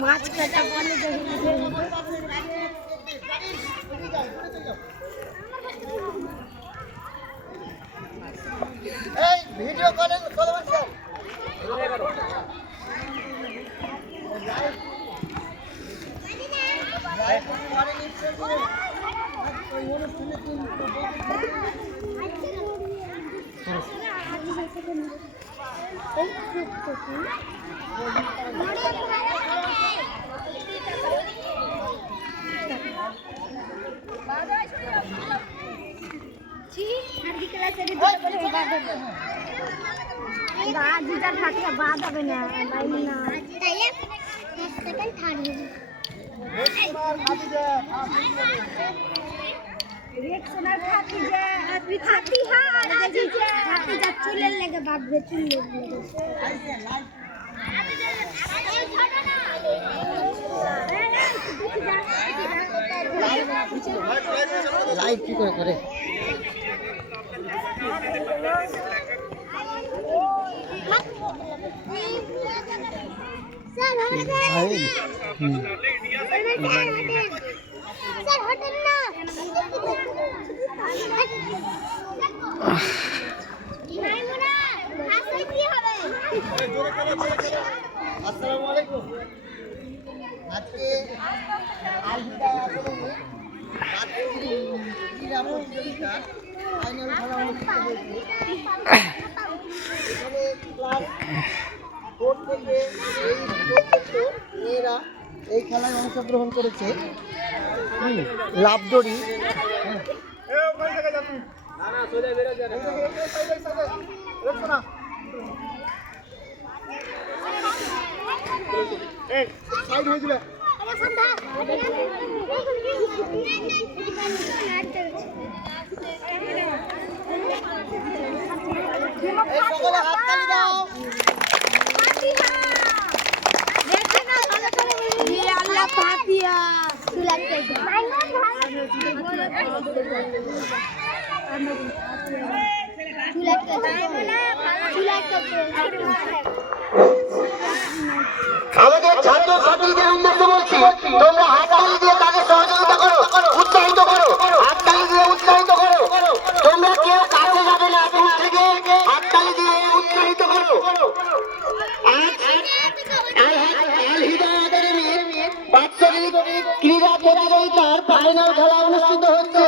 মাছ কাটা বলে এই ভিডিও করেন চলবেন স্যার বাজিটার থাকে বাদ হবে না বাইরে না রিয়েকশনার খাতি যে তুই খাতি হ্যাঁ আজি যে খাতি যা চুলের লেগে বাঁধবে চুলের লাইভ কি করে করে? স্যার স্যার হোটেল না মাইমুনা হাসি কি হবে আজকে আলহিদা প্রতিযোগিতা খেলা অনুষ্ঠিত এই খেলায় অংশগ্রহণ করেছে না। এই, সাইড হয়ে দিলে। এই সকলে হাততালি দাও। আল্লাহ ফাতিহা আমাদের ছাত্র ছাত্রীদের উদ্দেশ্যে বলছি, তোমরা হাততালি দিয়ে তাদের সহযোগিতা করো, উৎসাহিত করো হাততালি দিয়ে উৎসাহিত করো। তোমরা কেউ কাছে যাবে না, দূর হাততালি দিয়ে উৎসাহিত করো। ক্রীড়া প্রতিযোগিতার ফাইনাল খেলা অনুষ্ঠিত হচ্ছে।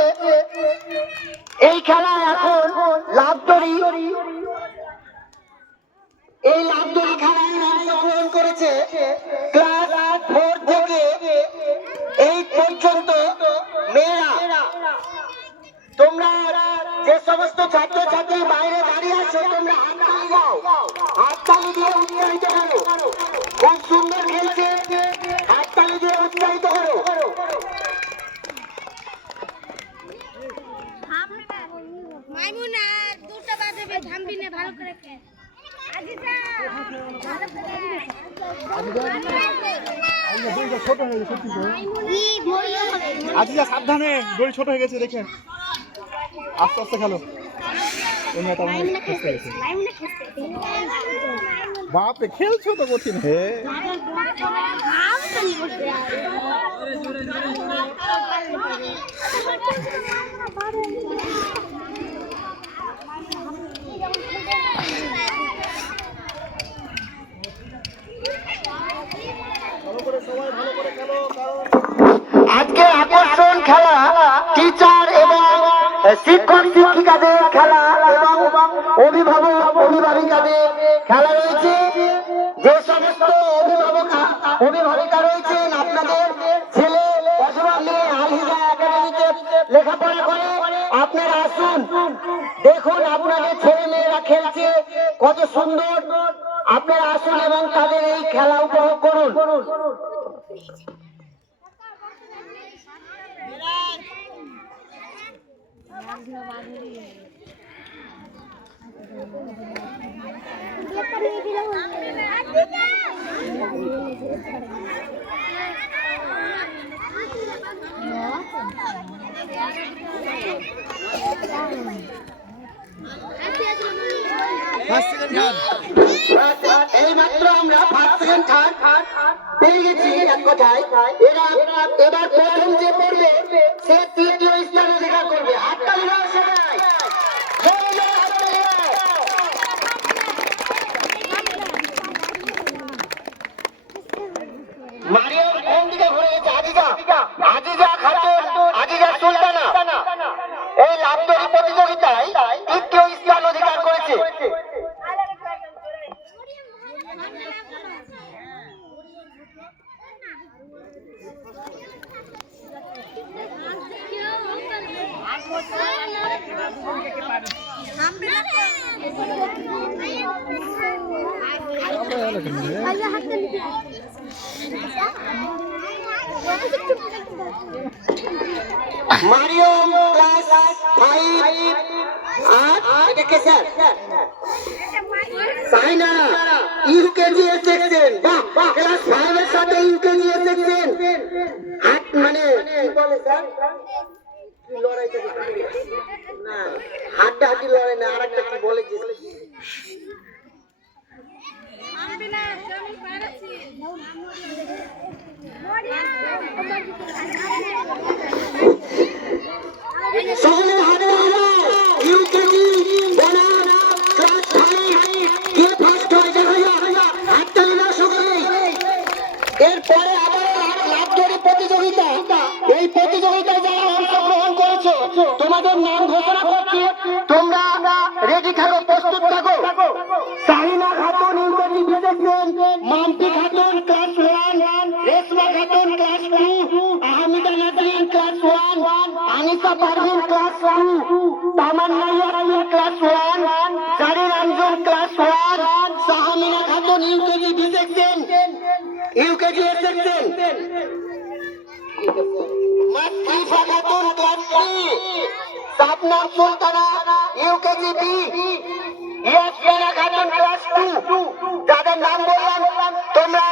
এই খেলা এখন লাভদড়ি এই লাভদড়ি খেলায় অংশগ্রহণ করেছে ক্লাস ফোর থেকে এই পর্যন্ত মেয়েরা। তোমরা যে সমস্ত ছাত্র ছাত্রী বাইরে দাঁড়িয়ে আছো, তোমরা হাততালি দিয়ে উৎসাহিত করো। খুব সুন্দর খেলছে। হাততালি দিয়ে উৎসাহিত করো। মাইমুনা দুটো না ভালো করে করে ছোট হয়ে গেছে আজিজা সাবধানে দড়ি ছোট হয়ে গেছে দেখেন আস্তে আস্তে খেলো মনে হয় বাপরে খেলছো তো কঠিন হে আম চলি বসে ভালো করে সবাই ভালো করে খেলো কারণ আজকে আকর্ষণ খেলা টিচার এবং শিক্ষক, শিক্ষিকাদের খেলা এবং অভিভাবক, অভিভাবিকাদের খেলা রয়েছে। যে সমস্ত অভিভাবক, অভিভাবিকা রয়েছেন, আপনাদের ছেলে অথবা মেয়ে আলহিদা একাডেমিতে লেখাপড়া করে, আপনারা আসুন। দেখুন আপনাদের ছেলে মেয়েরা খেলছে, কত সুন্দর। আপনারা আসুন এবং তাদের এই খেলা করুন ফার্স্ট এই মাত্র আমরা ফার্স্ট সেকেন্ড থার্ড থার্ড পেয়ে গেছি এক কথায়। এরা এবার প্রথম যে পড়বে সে তৃতীয় স্থান অধিকার করবে হাততালি দাও সবাই জোরে জোরে হাততালি দাও। মারিয়াম কোন দিকে ঘুরে গেছে আজিজা আজিজা খাতুন আজিজা সুলতানা এই লাভদরি প্রতিযোগিতায় তৃতীয় স্থান অধিকার করেছে মারিয়াম ক্লাস ফাইভ আর এটা কে স্যার? সাইনা ইউকেজি সেকশন বাহ বাহ, ক্লাস ফাইভ এর সাথে ইউকেজি সেকশন হাত মানে কি বলে স্যার? না। হাড্ডা হাড্ডি লড়াই না আরেকটা কি বলে যে তোমাদের নাম ঘোষণা করছি। তোমরা রেডি থাকো, প্রস্তুত থাকো। সাহিনা খাতুন, ইংরেজি বিশেষজন Mampi Khatun class one Reshma Khatun class two Ahmida Nazrin class one Anisa Parvin class two Tamanna Yasmin class one Zarin Anjum class one Sahamina Khatun, UKG বিশেষজন UKG Matrifa Khatun class Sapna Sultana UKG B Yasmina Khatun class 2 যাদের নাম বললাম তোমরা